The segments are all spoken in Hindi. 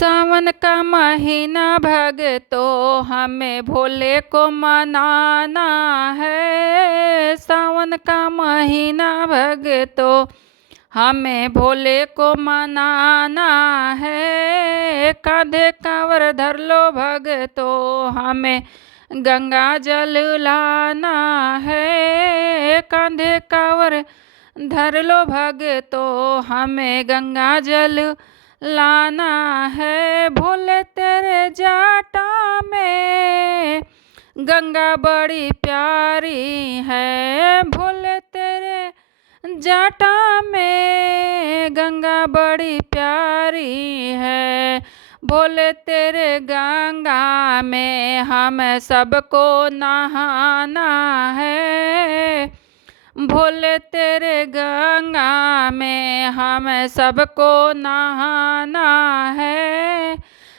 सावन का महीना भगतों हमें भोले को मनाना है। सावन का महीना भगतों हमें भोले को मनाना है। कांधे कांवर धर लो भगतों हमें गंगा जल लाना है। कांधे कांवर धर लो भगतों हमें गंगा जल लाना है। भोले तेरे जाटा में गंगा बड़ी प्यारी है। भोले तेरे जाटा में गंगा बड़ी प्यारी है। भोले तेरे गंगा में हम सबको नहाना है। भोले तेरे गंगा में हम सबको नहाना है।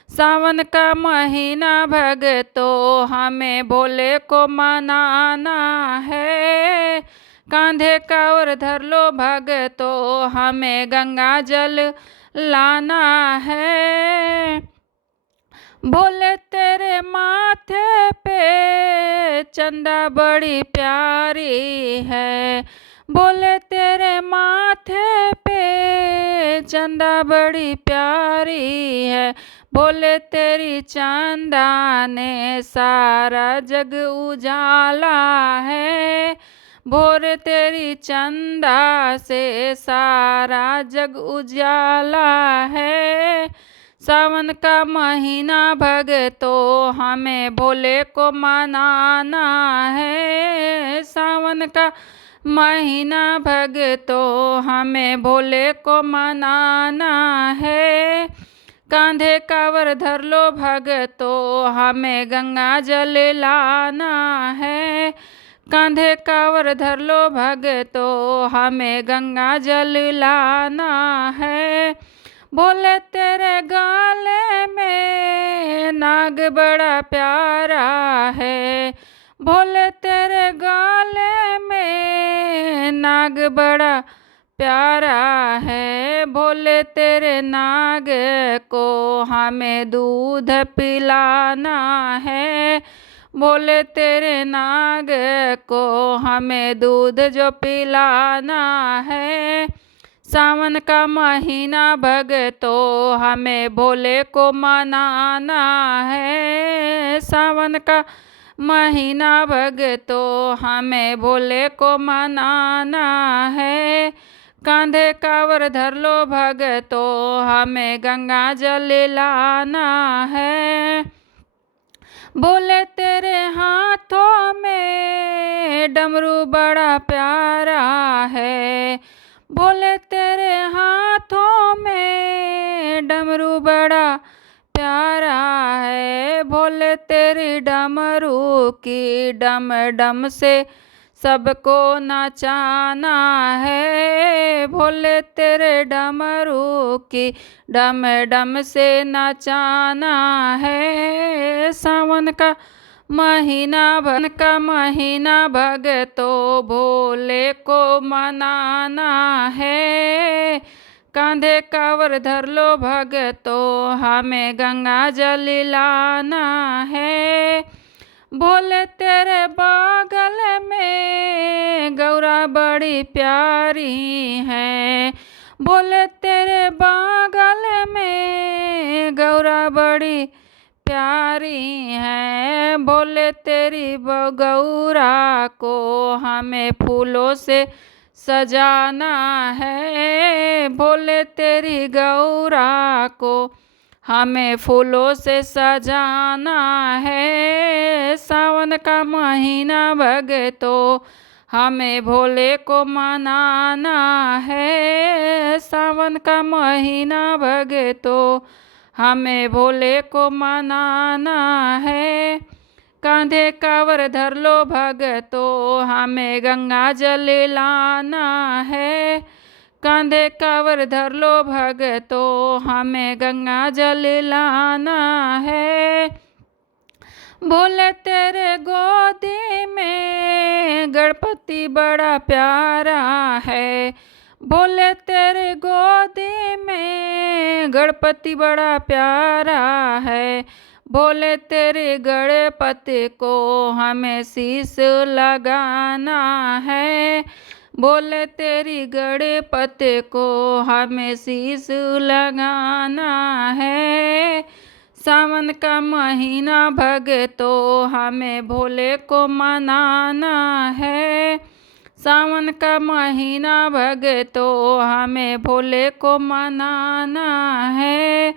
सावन का महीना भगतों हमें भोले को मनाना है। कांधे कांवर धर लो भगतों हमें गंगा जल लाना है। भोले तेरे माथे पे चंदा बड़ी प्यारी है। भोले तेरे माथे पे चंदा बड़ी प्यारी है। भोले तेरी चंदा ने सारा जग उजाला है। भोरे तेरी चंदा से सारा जग उजाला है। सावन का महीना भगतों हमें भोले को मनाना है। सावन का महीना भगतों हमें भोले को मनाना है। कांधे कांवर धर लो भगतों हमें गंगा जल लाना है। कांधे कांवर धर लो भगतों हमें गंगा जल लाना है। भोले तेरे गाले में नाग बड़ा प्यारा है। भोले तेरे गाले में नाग बड़ा प्यारा है। भोले तेरे नाग को हमें दूध पिलाना है। भोले तेरे नाग को हमें दूध जो पिलाना है। सावन का महीना भगतों हमें भोले को मनाना है। सावन का महीना भगतों हमें भोले को मनाना है। कांधे कांवर धर लो भगतों हमें गंगा जल लाना है। भोले तेरे हाथों में डमरू बड़ा प्यारा है। भोले तेरे हाथों में डमरू बड़ा प्यारा है। भोले तेरी डमरू की डम डम से सबको नचाना है। भोले तेरे डमरू की डम डम से नचाना है। सावन का महीना भगतों भोले को मनाना है। कांधे कांवर धर लो भगतों हमें गंगा जल लाना है। भोले तेरे बागल में गौरा बड़ी प्यारी है। भोले तेरे बागल में गौरा बड़ी प्यारी है। भोले तेरी गौरा को हमें फूलों से सजाना है। भोले तेरी गौरा को हमें फूलों से सजाना है। सावन का महीना भगतों हमें भोले को मनाना है। सावन का महीना भगतों हमें भोले को मनाना है। कांधे कांवर धर लो भगतों हमें गंगा जल लाना है। कांधे कांवर धर लो भगतों हमें गंगा जल लाना है। भोले तेरे गोदी में गणपति बड़ा प्यारा है। भोले तेरे गोदी में गणपति बड़ा प्यारा है। भोले तेरे गणपति को हमें शीश लगाना है। भोले तेरी गणपति को हमें शीश लगाना है। सावन का महीना भगतो हमें भोले को मनाना है। सावन का महीना भगतो हमें भोले को मनाना है।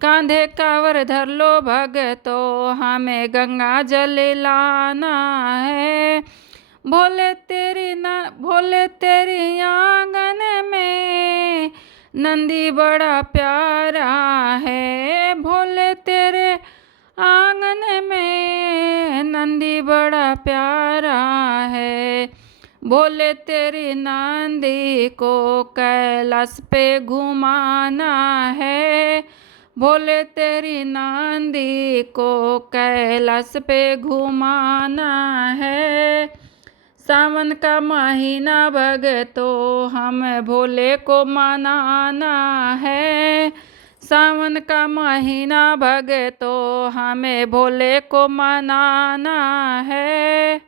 कांधे कांवर धर लो भगतो हमें गंगा जल लाना है। भोले तेरी आंगन में नंदी बड़ा प्यारा है। भोले तेरे आंगन में नंदी बड़ा प्यारा है। भोले तेरी नंदी को कैलाश पे घुमाना है। भोले तेरी नंदी को कैलाश पे घुमाना है। सावन का महीना भगतो हम भोले को मनाना है। सावन का महीना भगतो हमें भोले को मनाना है।